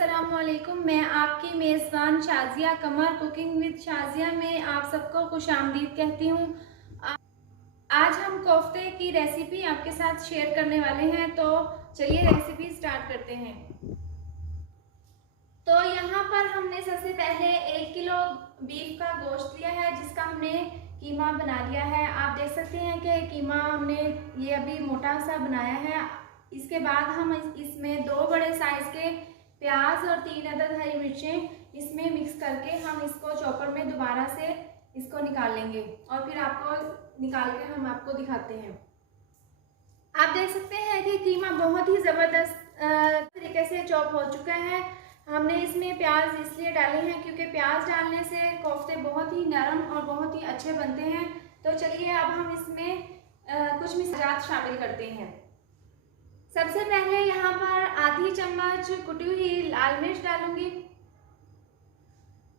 अस्सलामुअलैकुम। मैं आपकी मेज़बान शाज़िया कमर कुकिंग विद शाज़िया में आप सबको खुशामदीद कहती हूँ। आज हम कोफ्ते की रेसिपी आपके साथ शेयर करने वाले हैं, तो चलिए रेसिपी स्टार्ट करते हैं। तो यहाँ पर हमने सबसे पहले 1 किलो बीफ का गोश्त लिया है, जिसका हमने कीमा बना लिया है। आप देख सकते हैं कि कीमा हमने ये अभी मोटा सा बनाया है। इसके बाद हम इसमें 2 बड़े साइज के प्याज और 3 अदद हरी मिर्चें इसमें मिक्स करके हम इसको चॉपर में दोबारा से इसको निकाल लेंगे और फिर आपको निकाल के हम आपको दिखाते हैं। आप देख सकते हैं कि कीमा बहुत ही ज़बरदस्त तरीके से चॉप हो चुका है। हमने इसमें प्याज इसलिए डाले हैं क्योंकि प्याज डालने से कोफ्ते बहुत ही नरम और बहुत ही अच्छे बनते हैं। तो चलिए अब हम इसमें कुछ मिसालात शामिल करते हैं। सबसे पहले यहाँ पर आधी चम्मच कुटी हुई लाल मिर्च डालूंगी,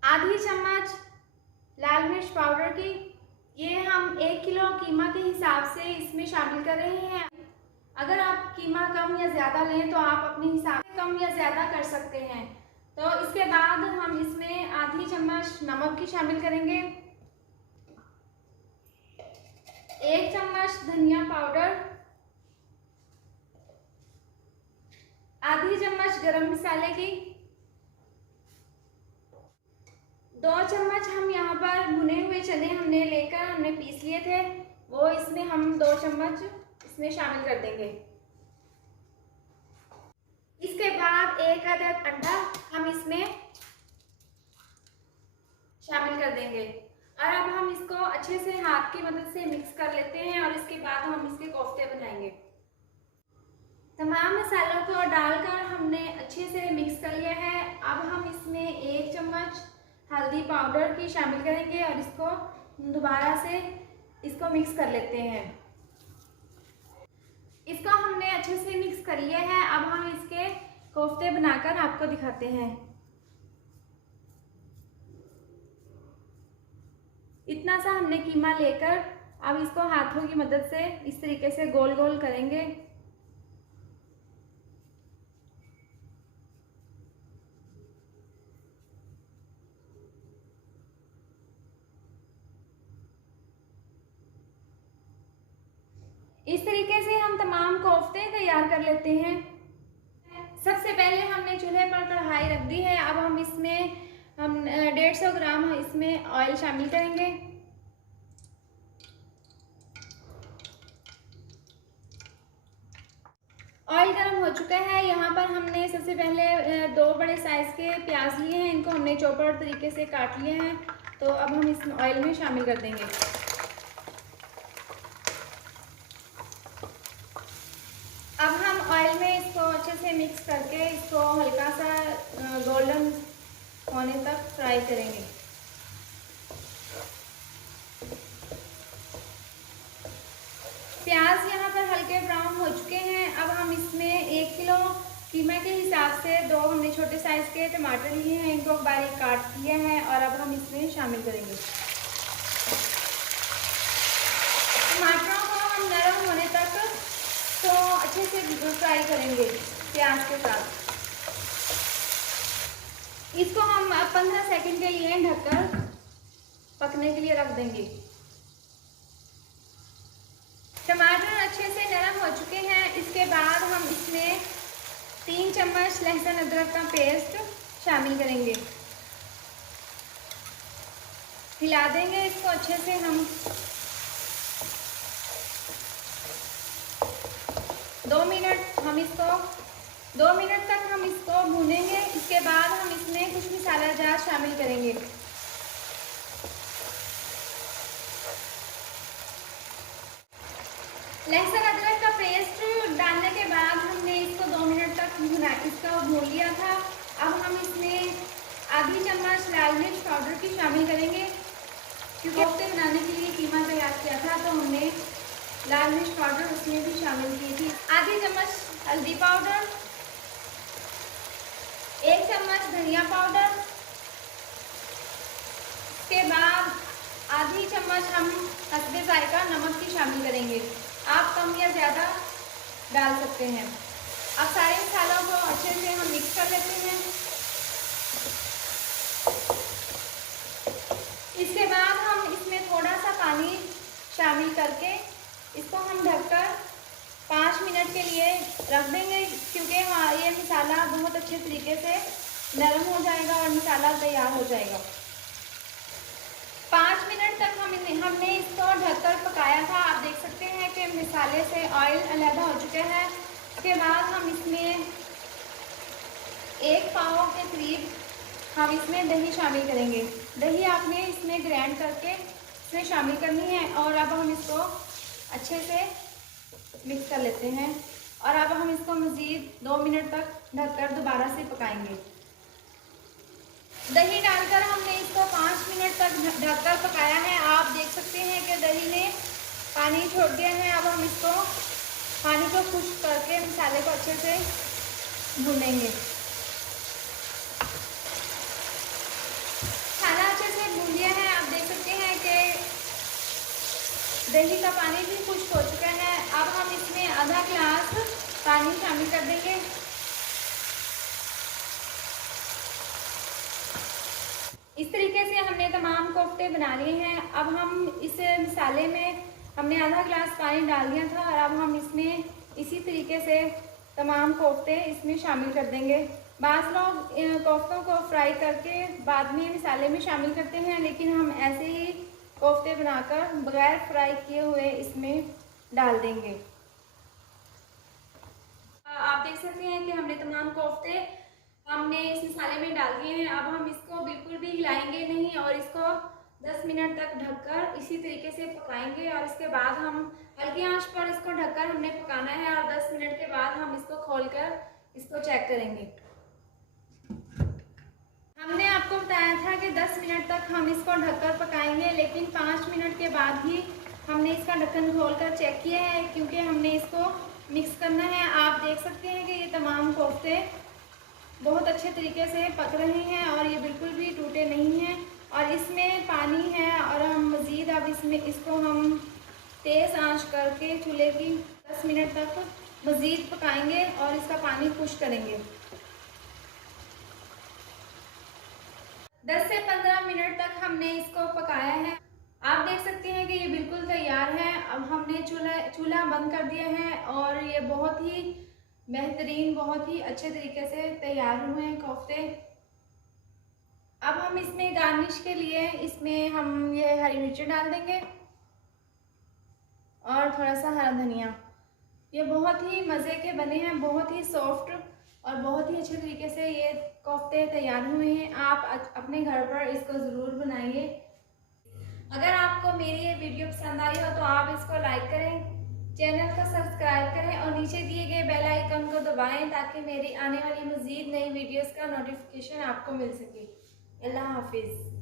आधी चम्मच लाल मिर्च पाउडर की। ये हम 1 किलो कीमा के हिसाब से इसमें शामिल कर रहे हैं। अगर आप कीमा कम या ज़्यादा लें तो आप अपने हिसाब से कम या ज़्यादा कर सकते हैं। तो इसके बाद हम इसमें आधी चम्मच नमक की शामिल करेंगे, 1 चम्मच धनिया पाउडर, आधी चम्मच गरम मसाले की, 2 चम्मच हम यहाँ पर भुने हुए चने हमने पीस लिए थे, वो इसमें हम 2 चम्मच इसमें शामिल कर देंगे। इसके बाद 1 अदद अंडा हम इसमें शामिल कर देंगे और अब हम इसको अच्छे से हाथ की मदद से मिक्स कर लेते हैं और इसके बाद हम इसके कोफ्ते बनाएंगे। तमाम मसालों को डालकर हमने अच्छे से मिक्स कर लिया है। अब हम इसमें 1 चम्मच हल्दी पाउडर की शामिल करेंगे और इसको दोबारा से इसको मिक्स कर लेते हैं। इसको हमने अच्छे से मिक्स कर लिया है। अब हम इसके कोफ्ते बनाकर आपको दिखाते हैं। इतना सा हमने कीमा लेकर अब इसको हाथों की मदद से इस तरीके से गोल गोल करेंगे। इस तरीके से हम तमाम कोफ्ते तैयार कर लेते हैं। सबसे पहले हमने चूल्हे पर कढ़ाई रख दी है। अब हम इसमें 150 ग्राम इसमें ऑयल शामिल करेंगे। ऑयल गर्म हो चुका है। यहाँ पर हमने सबसे पहले 2 बड़े साइज के प्याज लिए हैं, इनको हमने चॉपर तरीके से काट लिए हैं। तो अब हम इस ऑयल में शामिल कर देंगे। अब हम ऑयल में इसको अच्छे से मिक्स करके इसको हल्का सा गोल्डन होने तक फ्राई करेंगे। प्याज यहाँ पर हल्के ब्राउन हो चुके हैं। अब हम इसमें 1 किलो कीमा के हिसाब से 2 हमने छोटे साइज के टमाटर लिए हैं, इनको बारीक काट लिया है और अब हम इसमें शामिल करेंगे। टमाटरों को हम नरम होने तक तो अच्छे से फ्राई करेंगे प्याज के साथ। इसको हम 15 सेकंड के लिए ढककर पकने के लिए रख देंगे। टमाटर अच्छे से नरम हो चुके हैं। इसके बाद हम इसमें 3 चम्मच लहसुन अदरक का पेस्ट शामिल करेंगे, हिला देंगे इसको अच्छे से। हम 2 मिनट तक हम इसको भूनेंगे। इसके बाद हम इसमें कुछ मसाला जात शामिल करेंगे। लहसुन अदरक का पेस्ट डालने के बाद हमने इसको 2 मिनट तक भून लिया था। अब हम इसमें आधी चम्मच लाल मिर्च पाउडर की शामिल करेंगे, क्योंकि कोफ्ते बनाने के लिए कीमा तैयार किया था तो हमने लाल मिर्च पाउडर उसमें भी शामिल की थी। आधी चम्मच हल्दी पाउडर, 1 चम्मच धनिया पाउडर, इसके बाद आधी चम्मच हम हस्बे जायका नमक की शामिल करेंगे। आप कम या ज़्यादा डाल सकते हैं। अब सारे मसालों को अच्छे से हम मिक्स कर लेते हैं। करके इसको हम ढककर 5 मिनट के लिए रख देंगे, क्योंकि ये मसाला बहुत अच्छे तरीके से नरम हो जाएगा और मसाला तैयार हो जाएगा। 5 मिनट तक हमने इसको ढककर पकाया था। आप देख सकते हैं कि मसाले से ऑयल अलग हो चुके हैं। उसके बाद हम इसमें 1 पाव के करीब हम इसमें दही शामिल करेंगे। दही आपने इसमें ग्राइंड करके इसमें शामिल करनी है। और अब हम इसको अच्छे से मिक्स कर लेते हैं और अब हम इसको मज़ीद 2 मिनट तक ढककर दोबारा से पकाएंगे। दही डालकर हमने इसको 5 मिनट तक ढककर पकाया है। आप देख सकते हैं कि दही ने पानी छोड़ दिया है। अब हम इसको पानी को खुश्क करके मसाले को अच्छे से भूनेंगे। मसाला अच्छे से भून लिया है। आप देख सकते हैं कि दही का पानी भी खुश्क हो चुका है। अब हम इसमें आधा गिलास पानी शामिल कर देंगे। इस तरीके से हमने तमाम कोफ्ते बना लिए हैं। अब हम इस मसाले में हमने आधा गिलास पानी डाल दिया था और अब हम इसमें इसी तरीके से तमाम कोफ्ते इसमें शामिल कर देंगे। बाज़ लोग कोफ्तों को फ्राई करके बाद में मसाले में शामिल करते हैं, लेकिन हम ऐसे ही कोफ्ते बनाकर बगैर फ्राई किए हुए इसमें डाल देंगे। आप देख सकते हैं कि हमने तमाम कोफ्ते हमने इस मसाले में डाल दिए हैं। अब हम इसको बिल्कुल भी हिलाएंगे नहीं और इसको 10 मिनट तक ढककर इसी तरीके से पकाएंगे। और इसके बाद हम हल्की आंच पर इसको ढककर हमने पकाना है और 10 मिनट के बाद हम इसको खोलकर इसको चेक करेंगे। हमने आपको बताया था कि 10 मिनट तक हम इसको ढककर पकाएंगे, लेकिन 5 मिनट के बाद ही हमने इसका ढक्कन खोलकर चेक किया है, क्योंकि हमने इसको मिक्स करना है। आप देख सकते हैं कि ये तमाम कोफ्ते बहुत अच्छे तरीके से पक रहे हैं और ये बिल्कुल भी टूटे नहीं हैं और इसमें पानी है। और हम मज़ीद अब इसको हम तेज़ आंच करके चूल्हे की 10 मिनट तक मज़ीद पकाएंगे और इसका पानी खुश्क करेंगे। 10 से 15 मिनट तक हमने इसको पकाया है। आप देख सकते हैं कि ये बिल्कुल तैयार है। अब हमने चूल्हा बंद कर दिया है और ये बहुत ही बेहतरीन, बहुत ही अच्छे तरीके से तैयार हुए हैं कोफ्ते। अब हम इसमें गार्निश के लिए इसमें हम ये हरी मिर्च डाल देंगे और थोड़ा सा हरा धनिया। ये बहुत ही मज़े के बने हैं, बहुत ही सॉफ्ट और बहुत ही अच्छे तरीके से ये कोफ्ते तैयार हुए हैं। आप अपने घर पर इसको ज़रूर बनाइए। अगर आपको मेरी ये वीडियो पसंद आई हो तो आप इसको लाइक करें, चैनल को सब्सक्राइब करें और नीचे दिए गए बेल आइकन को दबाएं ताकि मेरी आने वाली मज़ीद नई वीडियोस का नोटिफिकेशन आपको मिल सके। अल्लाह हाफिज़।